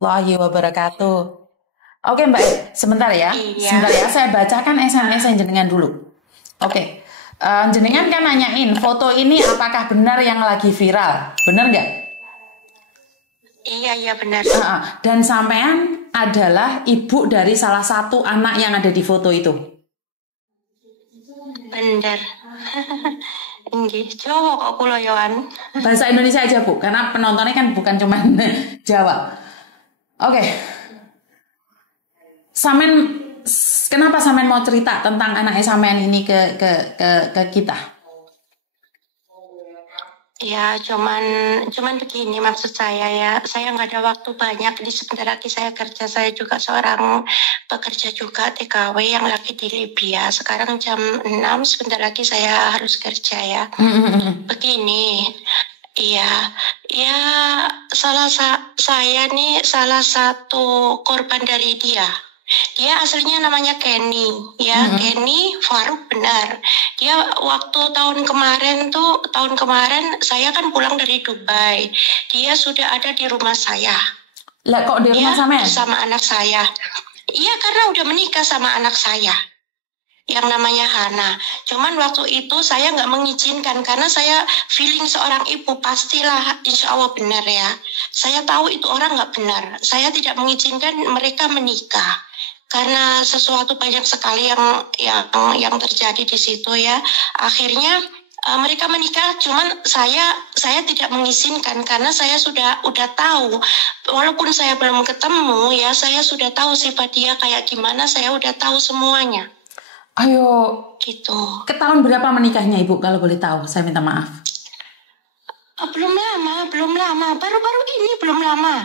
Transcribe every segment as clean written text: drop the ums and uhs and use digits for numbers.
Warahmatullahi wabarakatuh. Oke Mbak, sebentar ya. Iya, Sebentar ya, saya bacakan SMS yang jenengan dulu. Oke. Jenengan kan nanyain foto ini apakah benar yang lagi viral. Benar nggak? iya benar. Dan sampean adalah ibu dari salah satu anak yang ada di foto itu. Benar. Nggih, cowok kok kula yoan. Bahasa Indonesia aja Bu, karena penontonnya kan bukan cuma Jawa. Oke. Samen kenapa sampean mau cerita tentang anaknya sampean ini ke kita? Ya, cuman begini maksud saya ya. Saya nggak ada waktu banyak. Di sebentar lagi saya kerja. Saya juga seorang pekerja juga TKW yang lagi di Libya. Sekarang jam 6, sebentar lagi saya harus kerja ya. Begini, iya, ya saya nih salah satu korban dari dia. Dia aslinya namanya Kenny, ya Kenny Faruk benar. Dia waktu tahun kemarin saya kan pulang dari Dubai. Dia sudah ada di rumah saya. Lah kok di rumah sampean? Bersama anak saya. Iya karena udah menikah sama anak saya yang namanya Hana. Cuman waktu itu saya nggak mengizinkan karena saya feeling seorang ibu pastilah insya Allah benar ya. Saya tahu itu orang nggak benar. Saya tidak mengizinkan mereka menikah karena sesuatu banyak sekali yang terjadi di situ ya. Akhirnya mereka menikah, cuman saya tidak mengizinkan karena saya udah tahu, walaupun saya belum ketemu ya, saya sudah tahu sifat dia kayak gimana, saya udah tahu semuanya. Ayo, Gitu. ke tahun berapa menikahnya Ibu kalau boleh tahu? Saya minta maaf. Belum lama, baru-baru ini belum lama.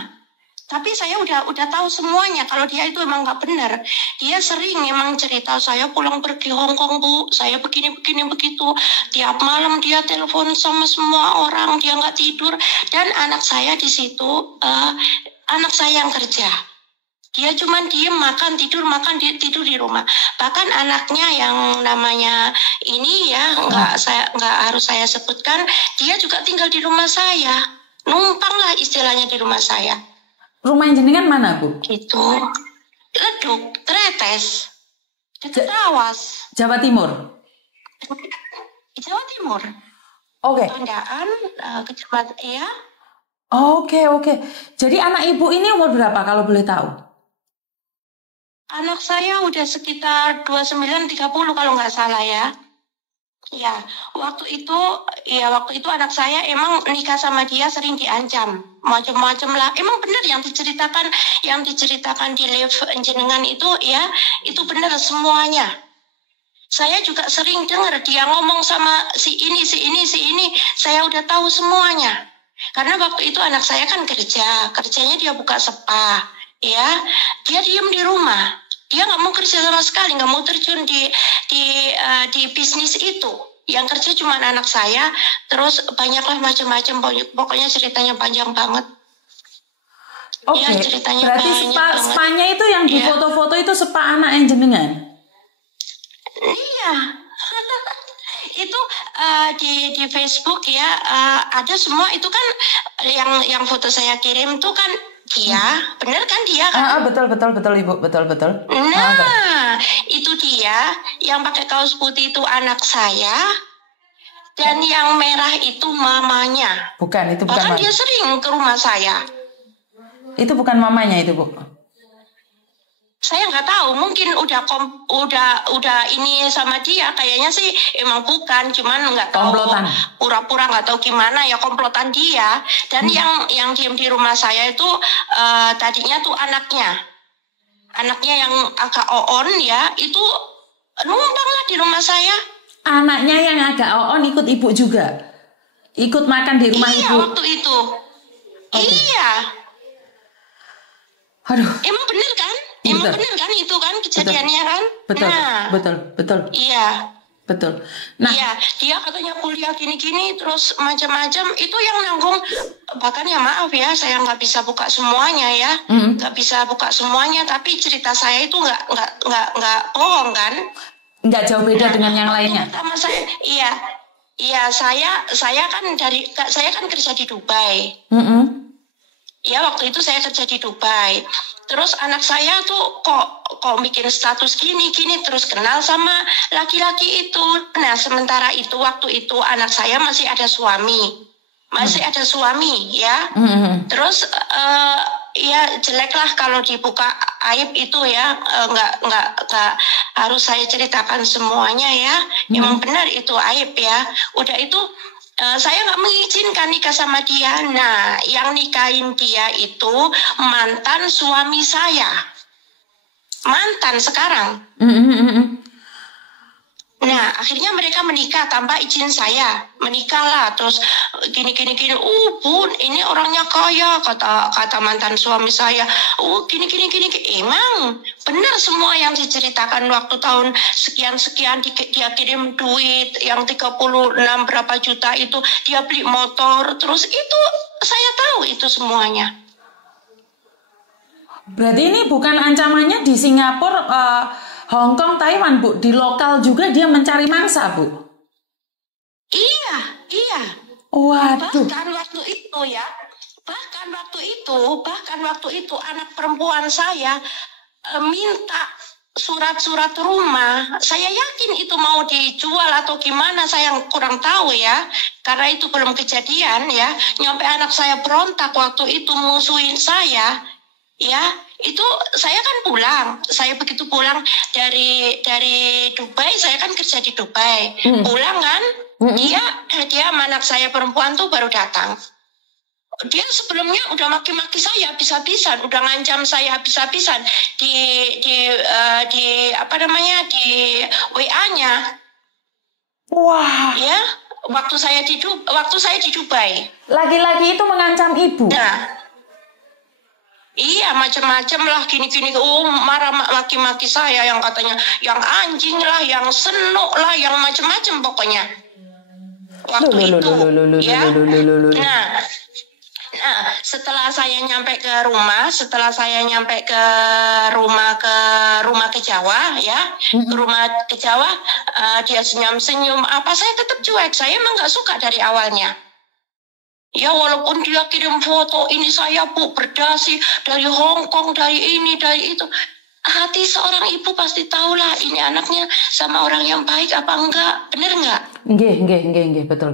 Tapi saya udah tahu semuanya kalau dia itu emang nggak benar. Dia sering emang cerita saya pulang pergi Hong Kong Bu, saya begini begitu. Tiap malam dia telepon sama semua orang, dia nggak tidur. Dan anak saya di situ, anak saya yang kerja. Dia cuma diem makan tidur di rumah. Bahkan anaknya yang namanya ini ya nggak harus saya sebutkan, dia juga tinggal di rumah saya, numpang lah istilahnya di rumah saya. Rumah yang jenengan mana Bu? Gitu. Leduk, Tretes, dekat Awas, Jawa Timur. Jawa Timur. Oke. Tondaan, kecamatan ya. Oke. Jadi anak Ibu ini umur berapa kalau boleh tahu? Anak saya udah sekitar 29-30 kalau nggak salah ya. Ya, waktu itu anak saya emang nikah sama dia sering diancam, macam-macam lah. Emang benar yang diceritakan di live jenengan itu ya, itu benar semuanya. Saya juga sering dengar dia ngomong sama si ini, saya udah tahu semuanya. Karena waktu itu anak saya kan kerjanya dia buka spa, ya, dia diem di rumah. Dia nggak mau kerja sama sekali, nggak mau terjun di bisnis itu. Yang kerja cuma anak saya, terus banyaklah macam-macam, pokoknya ceritanya panjang banget. Oke, Ya, ceritanya berarti banyak banget. spanya itu yang di Iya. foto-foto itu spa anak yang jenengan? Iya. Itu di Facebook ya, ada semua itu kan yang foto saya kirim tuh kan dia, bener kan dia kan? Betul Ibu, betul. Nah, itu dia yang pakai kaos putih itu anak saya, dan yang merah itu mamanya. Bukan, itu bukan. Bahkan dia sering ke rumah saya. Itu bukan mamanya itu Bu. Saya nggak tahu, mungkin udah ini sama dia, kayaknya sih emang bukan, cuman nggak tahu, Komplotan. pura-pura nggak tahu gimana ya, komplotan dia. Dan yang diem di rumah saya itu tadinya tuh anaknya yang agak on ya, itu numpang lah di rumah saya. Anaknya yang agak on ikut Ibu juga? Ikut makan di rumah Iya, Ibu? waktu itu. Iya. Aduh. Emang bener kan? Betul. Bener kan itu kan kejadiannya kan? Betul. Nah, Betul. iya. Betul. Nah, Iya, dia katanya kuliah gini-gini, terus macam-macam. Itu yang nanggung. Bahkan ya maaf ya, saya nggak bisa buka semuanya ya, nggak bisa buka semuanya. Tapi cerita saya itu nggak bohong kan? nggak jauh beda dengan yang lainnya. Sama saya, iya, saya kan kerja di Dubai. Ya waktu itu saya kerja di Dubai. Terus anak saya tuh kok bikin status gini terus kenal sama laki-laki itu. Nah sementara itu waktu itu anak saya masih ada suami. Ya. Terus ya jelek lah kalau dibuka aib itu ya, nggak harus saya ceritakan semuanya ya. Emang benar itu aib ya. Udah itu saya nggak mengizinkan nikah sama dia. Nah, yang nikahin dia itu mantan suami saya. Mantan sekarang. Nah, akhirnya mereka menikah tanpa izin saya. Menikahlah, terus gini. Bun, ini orangnya kaya, kata mantan suami saya. Gini. Emang benar semua yang diceritakan waktu tahun sekian dia kirim duit yang 36 berapa juta itu, dia beli motor, terus itu saya tahu itu semuanya. Berarti ini bukan ancamannya di Singapura, Hong Kong, Taiwan, Bu. Di lokal juga dia mencari mangsa, Bu. Iya. Waduh. Bahkan waktu itu anak perempuan saya minta surat-surat rumah. Saya yakin itu mau dijual atau gimana, saya kurang tahu ya. Karena itu belum kejadian ya. Nyampe anak saya berontak waktu itu musuhin saya. Ya, itu saya kan pulang. Saya begitu pulang dari Dubai, saya kan kerja di Dubai. Pulang kan, dia sama anak saya perempuan tuh baru datang. Dia sebelumnya udah maki-maki saya habis-habisan, udah ngancam saya habis-habisan di WA-nya. Wah. Ya, waktu saya di Dubai. Laki-laki itu mengancam ibu. Nah, iya, macam-macam lah, gini. Marah maki-maki saya, yang katanya yang anjing lah, yang senuk lah, yang macam-macam pokoknya. Waktu itu, ya. Nah, setelah saya nyampe ke rumah ke Jawa, ya, ke Jawa, dia senyum-senyum. Saya tetap cuek. Saya emang nggak suka dari awalnya. Ya walaupun dia kirim foto ini saya Bu berdasi dari Hong Kong, dari ini, dari itu. Hati seorang ibu pasti tahulah ini anaknya sama orang yang baik apa enggak, bener enggak? Nggih, betul.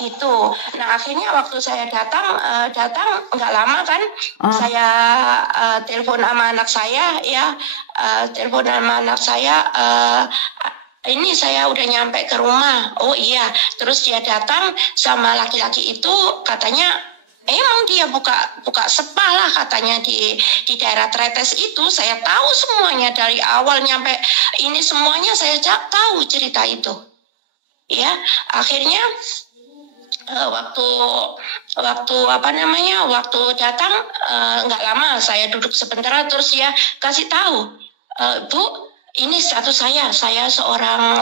Gitu. Nah akhirnya waktu saya datang nggak lama kan, saya telepon sama anak saya ya, ini saya udah nyampe ke rumah. Oh iya, terus dia datang sama laki-laki itu, katanya emang dia buka spa lah katanya di daerah Tretes itu. Saya tahu semuanya dari awal nyampe ini, semuanya saya tahu cerita itu. Ya, akhirnya waktu datang nggak lama, saya duduk sebentar terus dia kasih tahu, Bu, ini status saya seorang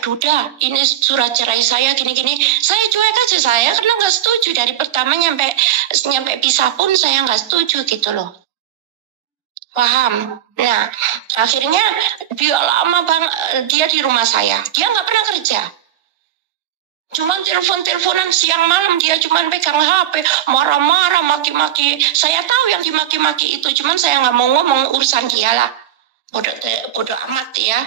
duda, ini surat cerai saya gini. Saya cuek aja, saya karena nggak setuju dari pertama nyampe pisah pun saya nggak setuju gitu loh. Paham? Nah, akhirnya dia lama dia di rumah saya, dia nggak pernah kerja. Cuman teleponan siang malam, dia cuman pegang HP, marah-marah, maki-maki. Saya tahu yang dimaki-maki itu, cuman saya nggak mau ngomong, urusan dia lah. Bodoh amat ya.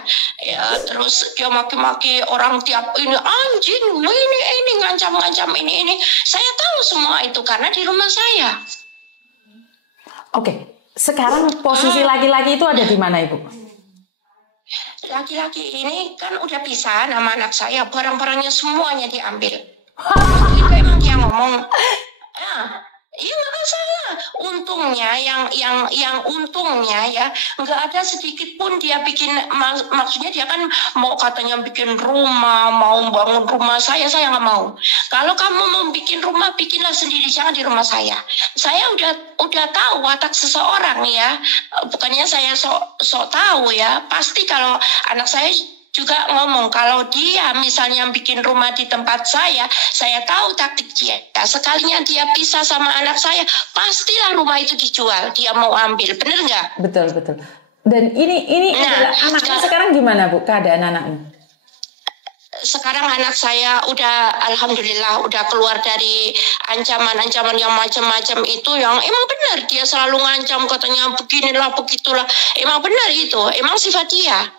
Terus dia maki-maki orang tiap ini anjing, ini ngancam ini. Saya tahu semua itu karena di rumah saya. Oke, sekarang posisi laki-laki itu ada di mana, Ibu? Laki-laki ini kan udah pisah sama anak saya, barang-barangnya semuanya diambil. Itu emang dia ngomong. Iya nggak masalah. Untungnya yang untungnya ya nggak ada sedikit pun dia bikin, maksudnya dia kan mau katanya bikin rumah, mau bangun rumah saya nggak mau. Kalau kamu mau bikin rumah, bikinlah sendiri, jangan di rumah saya. Saya udah tahu watak seseorang ya, bukannya saya sok tahu ya. Pasti kalau anak saya juga ngomong, kalau dia misalnya bikin rumah di tempat saya tahu taktik dia. Sekalinya dia pisah sama anak saya, pastilah rumah itu dijual, dia mau ambil, bener nggak? Betul. Dan ini adalah anaknya sekarang gimana, Bu, keadaan anaknya? sekarang anak saya udah alhamdulillah udah keluar dari ancaman-ancaman yang macam-macam itu, yang emang benar dia selalu ngancam katanya beginilah begitulah. Emang benar itu, emang sifat dia.